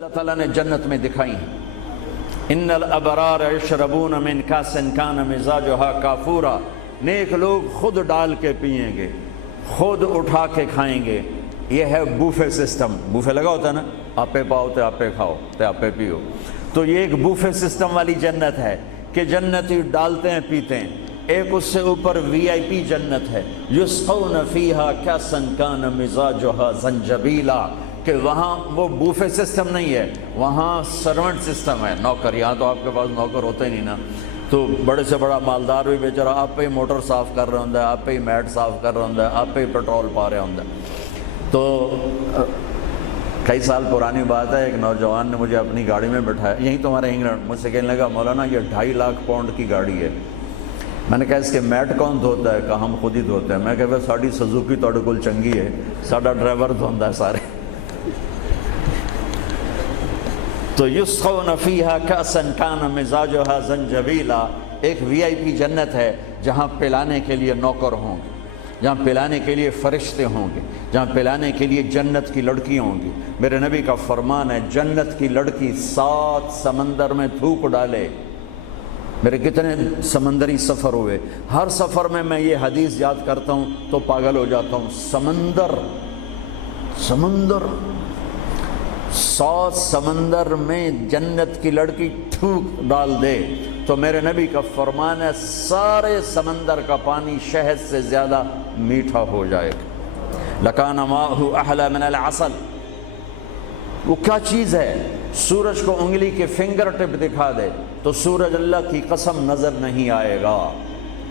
اللہ تعالیٰ نے جنت میں دکھائی ہیں۔ اِنَّ الْأَبْرَارَ يَشْرَبُونَ مِنْ كَأْسٍ كَانَ مِزَاجُهَا کافورا، نیک لوگ خود ڈال کے پئیں گے، خود اٹھا کے کھائیں گے۔ یہ ہے بوفے سسٹم۔ بوفے لگا ہوتا ہے نا، آپے پاؤ تے آپے کھاؤ تے آپے پیو، تو یہ ایک بوفے سسٹم والی جنت ہے کہ جنتی ڈالتے ہیں پیتے ہیں۔ ایک اس سے اوپر وی آئی پی جنت ہے، یسقون فیہا کأسا کان مزاجہا زنجبیلا، کہ وہاں وہ بوفے سسٹم نہیں ہے، وہاں سرونٹ سسٹم ہے، نوکر۔ یہاں تو آپ کے پاس نوکر ہوتے ہی نہیں نا، تو بڑے سے بڑا مالدار بھی بیچارہ آپ پہ ہی موٹر صاف کر رہا ہوں، آپ پہ ہی میٹ صاف کر رہا ہوں، آپ پہ ہی پیٹرول پا رہا ہوں۔ تو کئی سال پرانی بات ہے، ایک نوجوان نے مجھے اپنی گاڑی میں بٹھایا، یہیں تو ہمارے انگلینڈ، مجھ سے کہنے لگا مولانا یہ 2.5 لاکھ پاؤنڈ کی گاڑی ہے۔ میں نے کہا اس کے میٹ کون دھوتا ہے؟ کہا ہم خود ہی دھوتے ہیں۔ میں کہا ساڑی سزوکی توڑے کل چنگی ہے، ساڑا ڈرائیور دھوندا ہے سارے۔ تو یسقون فیہا کأسا کان مزاجہا زنجبیلا، ایک وی آئی پی جنت ہے جہاں پلانے کے لیے نوکر ہوں گے، جہاں پلانے کے لیے فرشتے ہوں گے، جہاں پلانے کے لیے جنت کی لڑکیاں ہوں گی۔ میرے نبی کا فرمان ہے جنت کی لڑکی 7 سمندر میں تھوک ڈالے۔ میرے کتنے سمندری سفر ہوئے، ہر سفر میں میں یہ حدیث یاد کرتا ہوں تو پاگل ہو جاتا ہوں۔ سمندر 7 سمندر میں جنت کی لڑکی تھوک ڈال دے تو میرے نبی کا فرمان ہے سارے سمندر کا پانی شہد سے زیادہ میٹھا ہو جائے گا۔ لکان ماؤہ احلی من العسل۔ وہ کیا چیز ہے؟ سورج کو انگلی کے فنگر ٹپ دکھا دے تو سورج اللہ کی قسم نظر نہیں آئے گا۔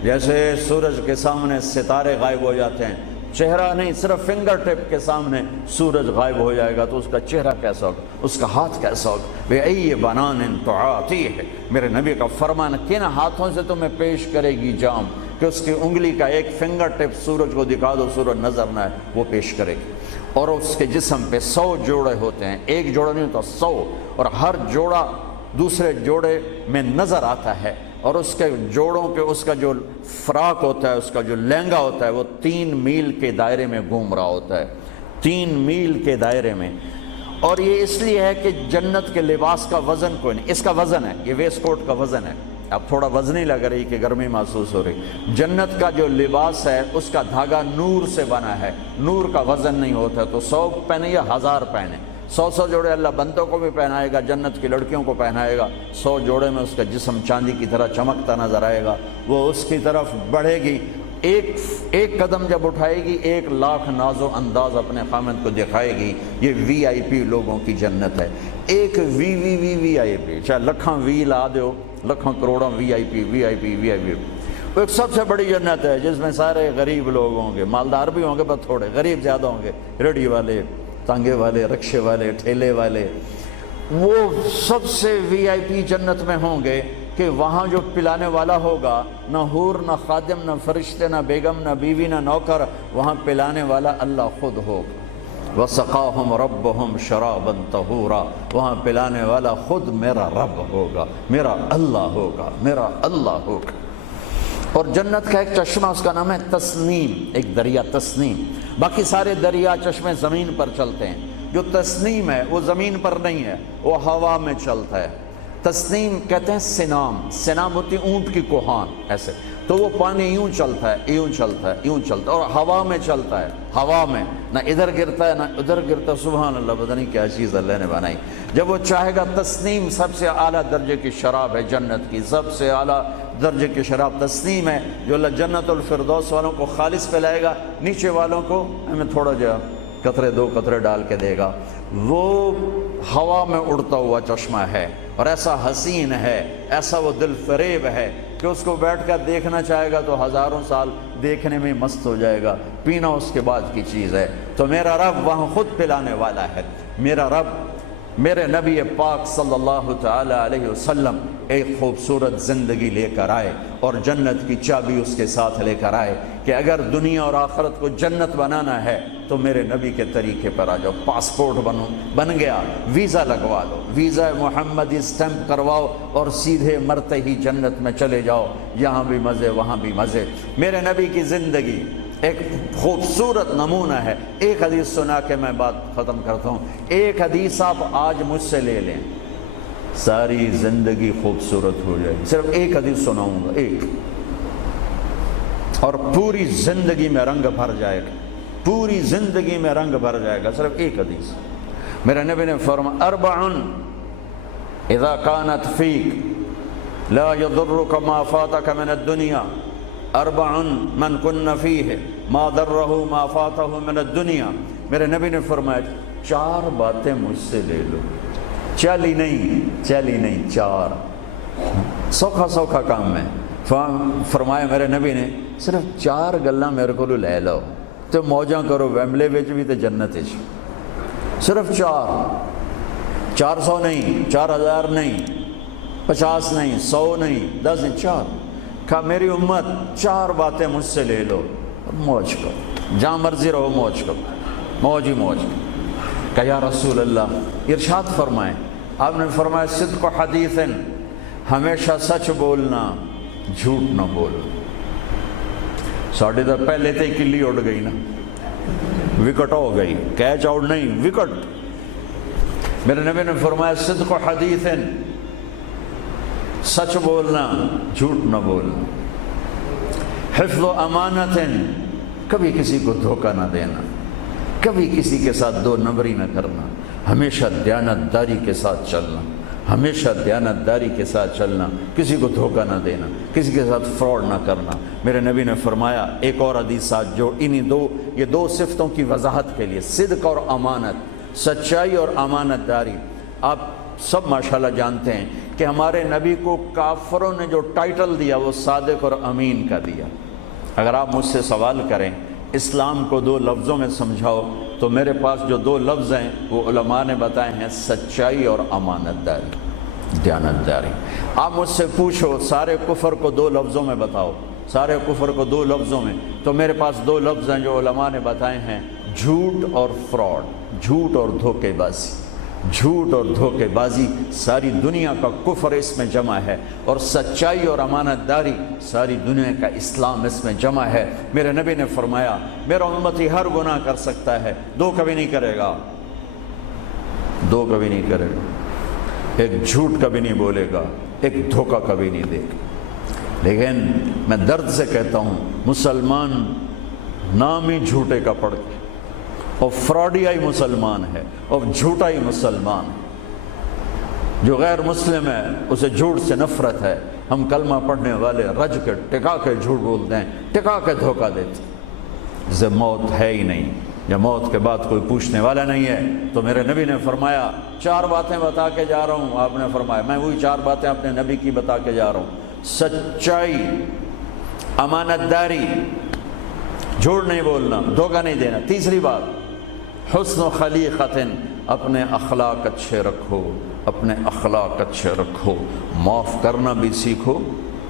جیسے سورج کے سامنے ستارے غائب ہو جاتے ہیں، چہرہ نہیں، صرف فنگر ٹپ کے سامنے سورج غائب ہو جائے گا تو اس کا چہرہ کیسا ہوگا، اس کا ہاتھ کیسا ہوگا؟ بِأَيِّ بَنَانٍ تُعَاطِيهِ، میرے نبی کا فرمان، کن ہاتھوں سے تمہیں پیش کرے گی جام کہ اس کی انگلی کا ایک فنگر ٹپ سورج کو دکھا دو، سورج نظر نہ آئے، وہ پیش کرے گی۔ اور اس کے جسم پہ 100 جوڑے ہوتے ہیں، ایک جوڑا نہیں ہوتا، 100، اور ہر جوڑا دوسرے جوڑے میں نظر آتا ہے، اور اس کے جوڑوں پہ اس کا جو فراق ہوتا ہے، اس کا جو لہنگا ہوتا ہے، وہ 3 میل کے دائرے میں گھوم رہا ہوتا ہے، 3 میل کے دائرے میں۔ اور یہ اس لیے ہے کہ جنت کے لباس کا وزن کوئی نہیں، اس کا وزن ہے، یہ ویسٹ کوٹ کا وزن ہے۔ اب تھوڑا وزن ہی لگ رہی کہ گرمی محسوس ہو رہی۔ جنت کا جو لباس ہے اس کا دھاگا نور سے بنا ہے، نور کا وزن نہیں ہوتا، تو 100 پہنے یا 1000 پہنے، 100 جوڑے اللہ بندوں کو بھی پہنائے گا، جنت کی لڑکیوں کو پہنائے گا، 100 جوڑے میں اس کا جسم چاندی کی طرح چمکتا نظر آئے گا، وہ اس کی طرف بڑھے گی، ایک قدم جب اٹھائے گی 1 لاکھ ناز و انداز اپنے خامد کو دکھائے گی۔ یہ وی آئی پی لوگوں کی جنت ہے۔ ایک وی آئی پی، چاہے لکھاں وی لا دو، لکھاں کروڑاں وی آئی پی۔ وہ ایک سب سے بڑی جنت ہے جس میں سارے غریب لوگ ہوں گے، مالدار بھی ہوں گے بس تھوڑے، غریب زیادہ ہوں گے، ریڑھی والے، تانگے والے، رکشے والے، ٹھیلے والے۔ وہ سب سے وی آئی پی جنت میں ہوں گے کہ وہاں جو پلانے والا ہوگا، نہ حور، نہ خادم، نہ فرشتے، نہ بیگم، نہ بیوی، نہ نوکر، وہاں پلانے والا اللہ خود ہوگا۔ وَسَقَاهُمْ رَبُّهُمْ شَرَابًا طَهُورًا، وہاں پلانے والا خود میرا رب ہوگا، میرا اللہ ہوگا، میرا اللہ ہوگا۔ اور جنت کا ایک چشمہ، اس کا نام ہے تسنیم، ایک دریا تسنیم۔ باقی سارے دریا چشمے زمین پر چلتے ہیں، جو تسنیم ہے وہ زمین پر نہیں ہے، وہ ہوا میں چلتا ہے۔ تسنیم کہتے ہیں سنام ہوتی اونٹ کی کوہان، ایسے تو وہ پانی یوں چلتا ہے، یوں چلتا ہے، یوں چلتا ہے، اور ہوا میں چلتا ہے، ہوا میں نہ ادھر گرتا ہے نہ ادھر گرتا۔ سبحان اللہ، پتہ نہیں کیا چیز اللہ نے بنائی۔ جب وہ چاہے گا، تسنیم سب سے اعلیٰ درجے کی شراب ہے جنت کی، سب سے اعلیٰ درجے کی شراب تسنیم ہے، جو اللہ جنت الفردوس والوں کو خالص پلائے گا، نیچے والوں کو ہمیں تھوڑا جا قطرے 2 قطرے ڈال کے دے گا۔ وہ ہوا میں اڑتا ہوا چشمہ ہے، اور ایسا حسین ہے، ایسا وہ دل فریب ہے کہ اس کو بیٹھ کر دیکھنا چاہے گا تو 1000 سال دیکھنے میں مست ہو جائے گا، پینا اس کے بعد کی چیز ہے۔ تو میرا رب وہاں خود پلانے والا ہے۔ میرا رب، میرے نبی پاک صلی اللہ تعالی علیہ وسلم ایک خوبصورت زندگی لے کر آئے، اور جنت کی چابی اس کے ساتھ لے کر آئے کہ اگر دنیا اور آخرت کو جنت بنانا ہے تو میرے نبی کے طریقے پر آ جاؤ۔ پاسپورٹ بن گیا، ویزا لگوا لو، ویزا محمدی اسٹمپ کرواؤ اور سیدھے مرتے ہی جنت میں چلے جاؤ، یہاں بھی مزے وہاں بھی مزے۔ میرے نبی کی زندگی ایک خوبصورت نمونہ ہے. ایک حدیث سنا کے میں بات ختم کرتا ہوں. ایک حدیث آپ آج مجھ سے لے لیں، ساری زندگی خوبصورت ہو جائے گی. صرف ایک حدیث سناؤں گا، ایک، اور پوری زندگی میں رنگ بھر جائے گا، پوری زندگی میں رنگ بھر جائے گا. صرف ایک حدیث. میرے نبی نے فرمایا اربع اذا كانت فيك لا يضرك ما فاتك من الدنيا اربع من كن فيه ما ضره ما فاته من الدنيا. میرے نبی نے فرمایا 4 باتیں مجھ سے لے لو. چلی نہیں 4، سوکھا کام ہے. فرمایا میرے نبی نے صرف 4 گلاں میرے کو لے لو تو موجاں کرو ویمبلے وچ بھی تے جنت وچ. صرف 400 نہیں، 4000 نہیں، 50 نہیں، 100 نہیں، 10 نہیں، 4. کہا میری امت 4 باتیں مجھ سے لے لو، موج کرو، جہاں مرضی رہو موج کرو، موج ہی موج. کہا یا رسول اللہ، ارشاد فرمائیں. آپ نے فرمایا صدق حدیث، ہمیشہ سچ بولنا، جھوٹ نہ بولنا. ساڑھے تو پہلے تے کلی اڑ گئی نا، وکٹ ہو گئی، کیچ آؤٹ نہیں، وکٹ. میرے نبی نے فرمایا صدق حدیث، سچ بولنا، جھوٹ نہ بولنا. حفظ و امانت، کبھی کسی کو دھوکہ نہ دینا، کبھی کسی کے ساتھ 2 نمبری نہ کرنا، ہمیشہ دیانتداری کے ساتھ چلنا، ہمیشہ دیانتداری کے ساتھ چلنا، کسی کو دھوکہ نہ دینا، کسی کے ساتھ فراڈ نہ کرنا. میرے نبی نے فرمایا ایک اور حدیث ساتھ جو یہ 2 صفتوں کی وضاحت کے لیے، صدق اور امانت، سچائی اور امانت داری. آپ سب ماشاءاللہ جانتے ہیں کہ ہمارے نبی کو کافروں نے جو ٹائٹل دیا وہ صادق اور امین کا دیا. اگر آپ مجھ سے سوال کریں اسلام کو 2 لفظوں میں سمجھاؤ تو میرے پاس جو 2 لفظ ہیں وہ علماء نے بتائے ہیں، سچائی اور امانت داری، دیانتداری. آپ مجھ سے پوچھو سارے کفر کو 2 لفظوں میں بتاؤ، سارے کفر کو 2 لفظوں میں، تو میرے پاس 2 لفظ ہیں جو علماء نے بتائے ہیں، جھوٹ اور فراڈ، جھوٹ اور دھوکے بازی. جھوٹ اور دھوکے بازی ساری دنیا کا کفر اس میں جمع ہے، اور سچائی اور امانت داری ساری دنیا کا اسلام اس میں جمع ہے. میرے نبی نے فرمایا میرا امتی ہر گناہ کر سکتا ہے، 2 کبھی نہیں کرے گا، 2 کبھی نہیں کرے گا. ایک جھوٹ کبھی نہیں بولے گا، ایک دھوکہ کبھی نہیں دے گا. لیکن میں درد سے کہتا ہوں مسلمان نام ہی جھوٹے کا پڑھ کے اور فراڈیائی مسلمان ہے اور جھوٹائی مسلمان ہے. جو غیر مسلم ہے اسے جھوٹ سے نفرت ہے. ہم کلمہ پڑھنے والے رج کے ٹکا کے جھوٹ بولتے ہیں، ٹکا کے دھوکہ دیتے ہیں. جسے موت ہے ہی نہیں یا موت کے بعد کوئی پوچھنے والا نہیں ہے. تو میرے نبی نے فرمایا 4 باتیں بتا کے جا رہا ہوں. آپ نے فرمایا میں وہی 4 باتیں اپنے نبی کی بتا کے جا رہا ہوں. سچائی، امانت داری، جھوٹ نہیں بولنا، دھوکہ نہیں دینا. تیسری بات حسن و خلیقت، اپنے اخلاق اچھے رکھو، اپنے اخلاق اچھے رکھو. معاف کرنا بھی سیکھو،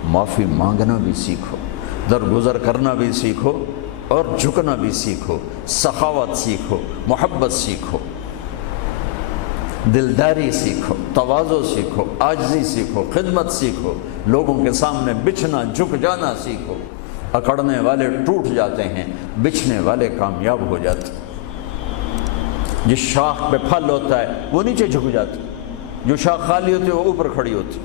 معافی مانگنا بھی سیکھو، درگزر کرنا بھی سیکھو اور جھکنا بھی سیکھو. سخاوت سیکھو، محبت سیکھو، دلداری سیکھو، تواضع سیکھو، عاجزی سیکھو، خدمت سیکھو، لوگوں کے سامنے بچھنا جھک جانا سیکھو. اکڑنے والے ٹوٹ جاتے ہیں، بچھنے والے کامیاب ہو جاتے ہیں. جس شاخ پہ پھل ہوتا ہے وہ نیچے جھک جاتی، جو شاخ خالی ہوتی ہے وہ اوپر کھڑی ہوتی.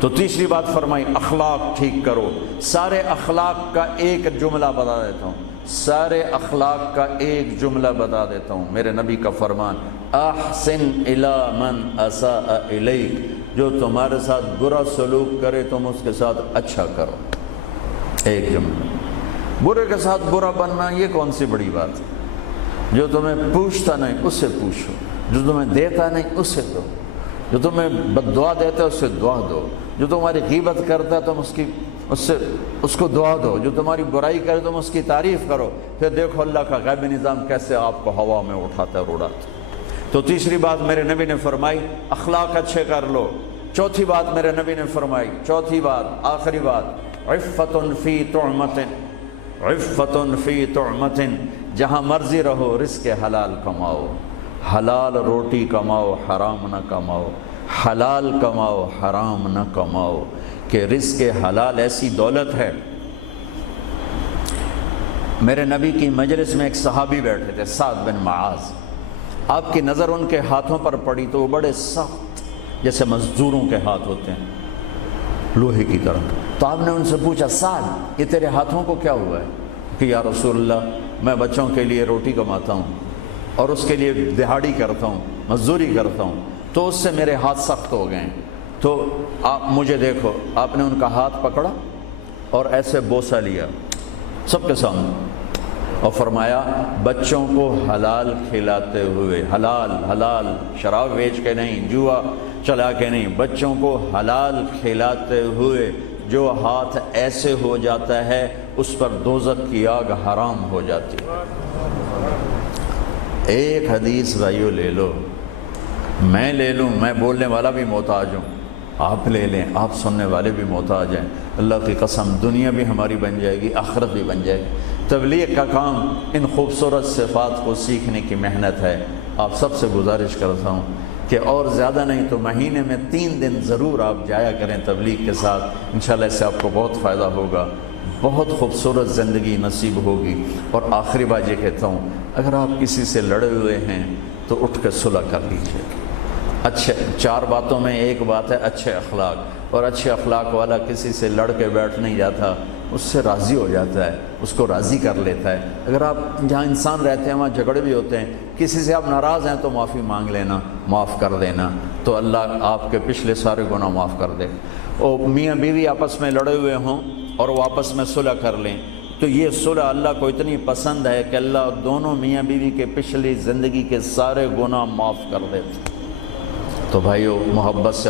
تو تیسری بات فرمائی اخلاق ٹھیک کرو. سارے اخلاق کا ایک جملہ بتا دیتا ہوں، سارے اخلاق کا ایک جملہ بتا دیتا ہوں. میرے نبی کا فرمان احسن الی من اساء الیک، جو تمہارے ساتھ برا سلوک کرے تم اس کے ساتھ اچھا کرو. ایک جملہ. برے کے ساتھ برا بننا یہ کون سی بڑی بات ہے؟ جو تمہیں پوچھتا نہیں اس سے پوچھو، جو تمہیں دیتا نہیں اس سے دو، جو تمہیں بد دعا دیتا ہے اس سے دعا دو، جو تمہاری غیبت کرتا ہے تم اس کو دعا دو، جو تمہاری برائی کرے تم اس کی تعریف کرو. پھر دیکھو اللہ کا غیبی نظام کیسے آپ کو ہوا میں اٹھاتا ہے اور اڑاتا. تو تیسری بات میرے نبی نے فرمائی اخلاق اچھے کر لو. چوتھی بات میرے نبی نے فرمائی، چوتھی بات آخری بات، عفت فی طعمت، عفت فی طعمت، جہاں مرضی رہو رزق حلال کماؤ، حلال روٹی کماؤ، حرام نہ کماؤ، حلال کماؤ، حرام نہ کماؤ. کہ رزق حلال ایسی دولت ہے میرے نبی کی مجلس میں ایک صحابی بیٹھے تھے، سعد بن معاذ۔ آپ کی نظر ان کے ہاتھوں پر پڑی تو وہ بڑے سخت، جیسے مزدوروں کے ہاتھ ہوتے ہیں، لوہے کی طرح۔ تو آپ نے ان سے پوچھا، سعد یہ تیرے ہاتھوں کو کیا ہوا ہے؟ کہ یا رسول اللہ میں بچوں کے لیے روٹی کماتا ہوں اور اس کے لیے دہاڑی کرتا ہوں، مزدوری کرتا ہوں، تو اس سے میرے ہاتھ سخت ہو گئے ہیں، تو آپ مجھے دیکھو۔ آپ نے ان کا ہاتھ پکڑا اور ایسے بوسہ لیا سب کے سامنے اور فرمایا بچوں کو حلال کھلاتے ہوئے، حلال حلال، شراب بیچ کے نہیں، جوا چلا کے نہیں، بچوں کو حلال کھلاتے ہوئے جو ہاتھ ایسے ہو جاتا ہے اس پر دوزخ کی آگ حرام ہو جاتی ہے۔ ایک حدیث بھائیو لے لو، میں لے لوں، میں بولنے والا بھی محتاج ہوں، آپ لے لیں، آپ سننے والے بھی محتاج ہیں، اللہ کی قسم دنیا بھی ہماری بن جائے گی، آخرت بھی بن جائے گی۔ تبلیغ کا کام ان خوبصورت صفات کو سیکھنے کی محنت ہے۔ آپ سب سے گزارش کرتا ہوں کہ اور زیادہ نہیں تو مہینے میں 3 دن ضرور آپ جایا کریں تبلیغ کے ساتھ، انشاءاللہ اس سے آپ کو بہت فائدہ ہوگا، بہت خوبصورت زندگی نصیب ہوگی۔ اور آخری بات یہ کہتا ہوں، اگر آپ کسی سے لڑے ہوئے ہیں تو اٹھ کے صلح کر لیجیے۔ اچھے 4 باتوں میں ایک بات ہے اچھے اخلاق، اور اچھے اخلاق والا کسی سے لڑ کے بیٹھ نہیں جاتا، اس سے راضی ہو جاتا ہے، اس کو راضی کر لیتا ہے۔ اگر آپ جہاں انسان رہتے ہیں وہاں جھگڑے بھی ہوتے ہیں، کسی سے آپ ناراض ہیں تو معافی مانگ لینا، معاف کر دینا، تو اللہ آپ کے پچھلے سارے گناہ معاف کر دے۔ اور میاں بیوی آپس میں لڑے ہوئے ہوں اور وہ آپس میں صلح کر لیں تو یہ صلح اللہ کو اتنی پسند ہے کہ اللہ دونوں میاں بیوی کے پچھلی زندگی کے سارے گناہ معاف کر دیتے۔ تو بھائیو محبت سے